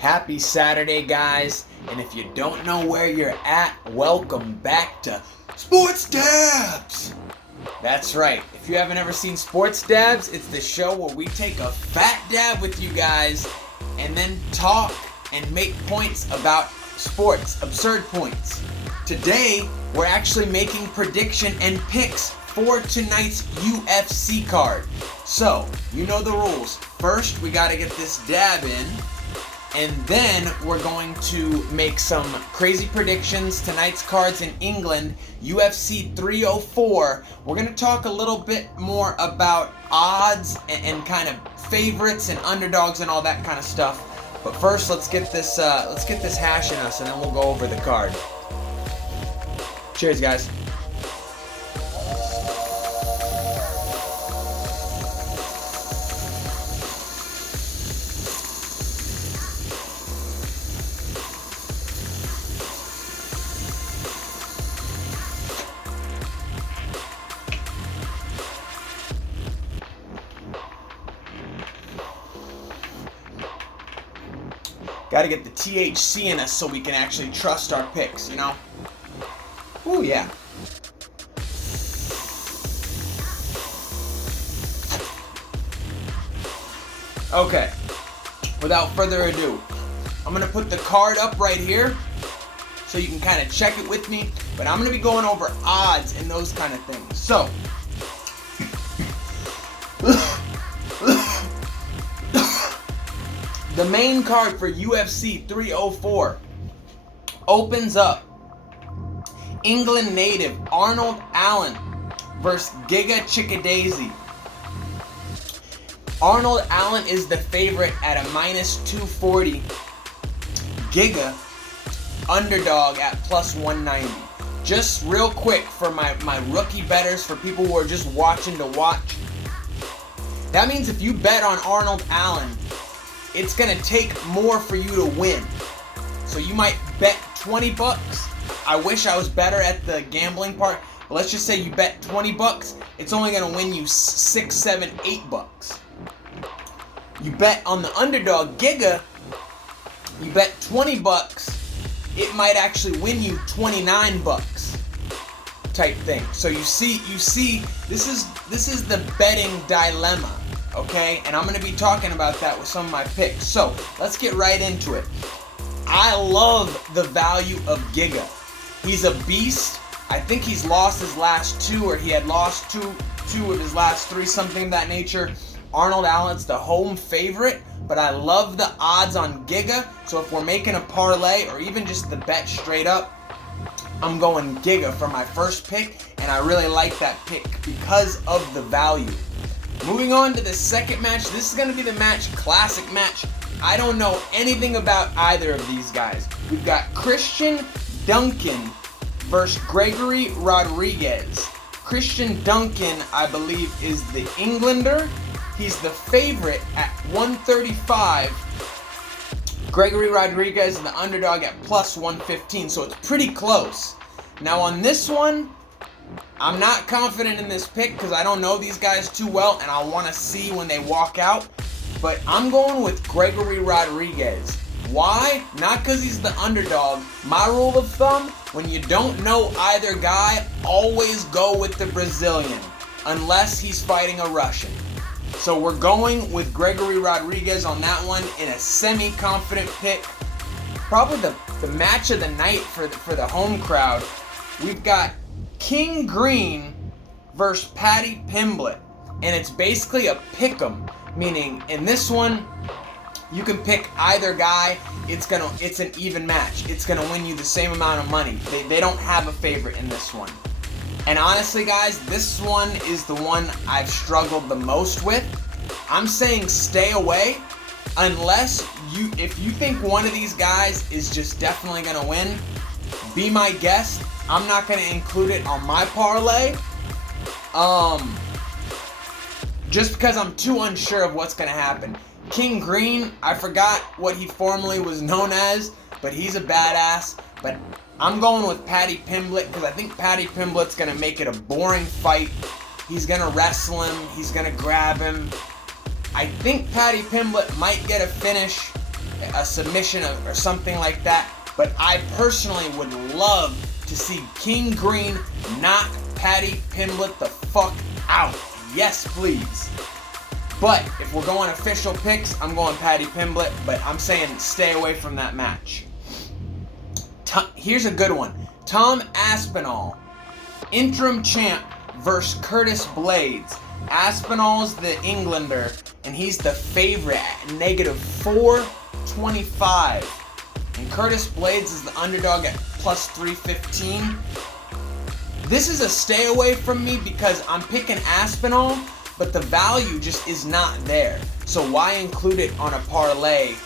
Happy Saturday, guys. And if you don't know where you're at, welcome back to Sports Dabs. That's right. If you haven't ever seen Sports Dabs, it's the show where we take a fat dab with you guys and then talk and make points about sports, absurd points. Today, we're actually making prediction and picks for tonight's UFC card. So, you know the rules. First, we got to get this dab in. And then we're going to make some crazy predictions. Tonight's card's in England, UFC 304. We're going to talk a little bit more about odds and kind of favorites and underdogs and all that kind of stuff. But first, let's get this hash in us, and then we'll go over the card. Cheers, guys. Got to get the THC in us so we can actually trust our picks, you know? Ooh, yeah. Okay. Without further ado, I'm going to put the card up right here so you can kind of check it with me. But I'm going to be going over odds and those kind of things. So, the main card for UFC 304 opens up England native Arnold Allen versus Giga Chikadze. Arnold Allen is the favorite at a -240. Giga, underdog at +190. Just real quick for my rookie bettors, for people who are just watching to watch. That means if you bet on Arnold Allen, it's going to take more for you to win. So you might bet 20 bucks. I wish I was better at the gambling part. But let's just say you bet 20 bucks. It's only going to win you 6, 7, 8 bucks. You bet on the underdog Giga. You bet 20 bucks. It might actually win you 29 bucks. Type thing. So you see, this is the betting dilemma. Okay, and I'm going to be talking about that with some of my picks. So, let's get right into it. I love the value of Giga. He's a beast. I think he's lost his last 2, or he had lost two of his last 3, something of that nature. Arnold Allen's the home favorite, but I love the odds on Giga. So if we're making a parlay, or even just the bet straight up, I'm going Giga for my first pick, and I really like that pick because of the value. Moving on to the second match. This is going to be the classic match. I don't know anything about either of these guys. We've got Christian Duncan versus Gregory Rodriguez. Christian Duncan, I believe, is the Englander. He's the favorite at 135. Gregory Rodriguez is the underdog at +115, so it's pretty close. Now on this one, I'm not confident in this pick because I don't know these guys too well, and I want to see when they walk out. But I'm going with Gregory Rodriguez. Why? Not because he's the underdog. My rule of thumb, when you don't know either guy, always go with the Brazilian, unless he's fighting a Russian. So we're going with Gregory Rodriguez on that one in a semi-confident pick. Probably the match of the night for the home crowd. We've got King Green versus Paddy Pimblett, and it's basically a pick'em, meaning in this one you can pick either guy. It's an even match. It's gonna win you the same amount of money. They don't have a favorite in this one. And honestly, guys, this one is the one I've struggled the most with. I'm saying stay away unless if you think one of these guys is just definitely gonna win. Be my guest. I'm not going to include it on my parlay, just because I'm too unsure of what's going to happen. King Green, I forgot what he formerly was known as, but he's a badass. But I'm going with Paddy Pimblett because I think Paddy Pimblett's going to make it a boring fight. He's going to wrestle him. He's going to grab him. I think Paddy Pimblett might get a finish, a submission or something like that. But I personally would love to see King Green knock Paddy Pimblett the fuck out. Yes, please. But if we're going official picks, I'm going Paddy Pimblett, but I'm saying stay away from that match. Here's a good one. Tom Aspinall, interim champ versus Curtis Blades. Aspinall's the Englander, and he's the favorite at -425. And Curtis Blades is the underdog at +315. This is a stay away from me because I'm picking Aspinall, but the value just is not there. So why include it on a parlay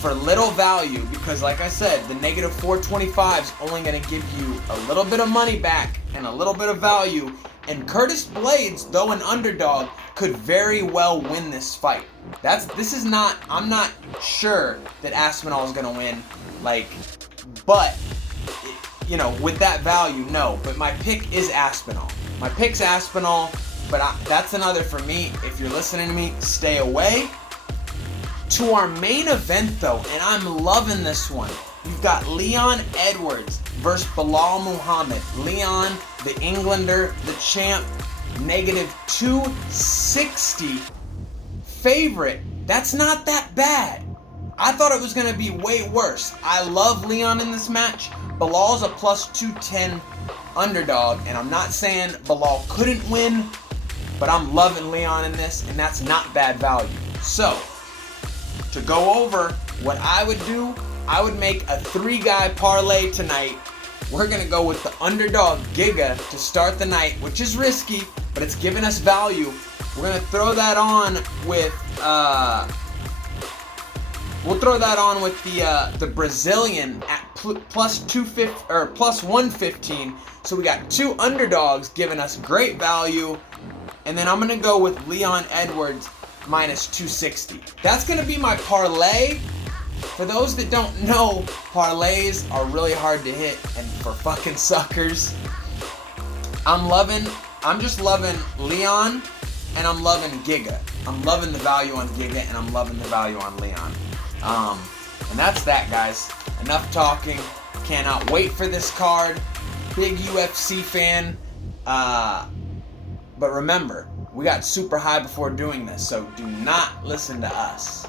for little value? Because like I said, the -425 is only going to give you a little bit of money back and a little bit of value. And Curtis Blades, though an underdog, could very well win this fight. I'm not sure that Aspinall is going to win, but with that value, no. But my pick is Aspinall. My pick's Aspinall, but that's another for me. If you're listening to me, stay away. To our main event, though, and I'm loving this one. You've got Leon Edwards versus Bilal Muhammad. Leon, the Englander, the champ, -260 favorite. That's not that bad. I thought it was going to be way worse. I love Leon in this match. Bilal's a +210 underdog, and I'm not saying Bilal couldn't win, but I'm loving Leon in this, and that's not bad value. So, to go over what I would do, I would make a 3-guy parlay tonight. We're going to go with the underdog Giga to start the night, which is risky, but it's giving us value. We're going to throw that on with the Brazilian at +250 or +115. So we got 2 underdogs giving us great value. And then I'm going to go with Leon Edwards -260. That's going to be my parlay. For those that don't know, parlays are really hard to hit and for fucking suckers. I'm just loving Leon, and I'm loving Giga. I'm loving the value on Giga, and I'm loving the value on Leon. And that's that, guys. Enough talking. Cannot wait for this card. Big UFC fan. But remember, we got super high before doing this, so do not listen to us.